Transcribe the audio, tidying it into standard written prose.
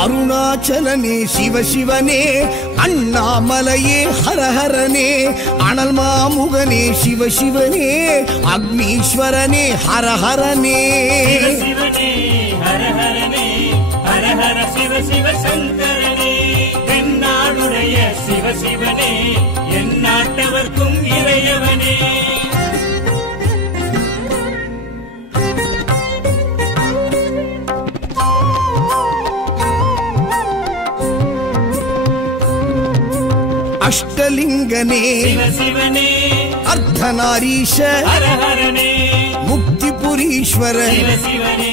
அருணாச்சலனே சிவ சிவனே, அண்ணாமலையே ஹரஹரனே, அனல் மாமுகனே சிவ சிவனே, அக்னீஸ்வரனே ஹரஹரனே. சிவனே ஹரஹரனே, ஹரஹர சிவ சிவ சங்கரனே, தென்னாடுடைய சிவ சிவனே, என் நாட்டவர்க்கும் இறையவனே. அஷ்டலிங்கனே சிவ சிவனே, அர்த்தநாரீஷ ஹரஹரனே, முக்திபுரீஸ்வர சிவ சிவனே,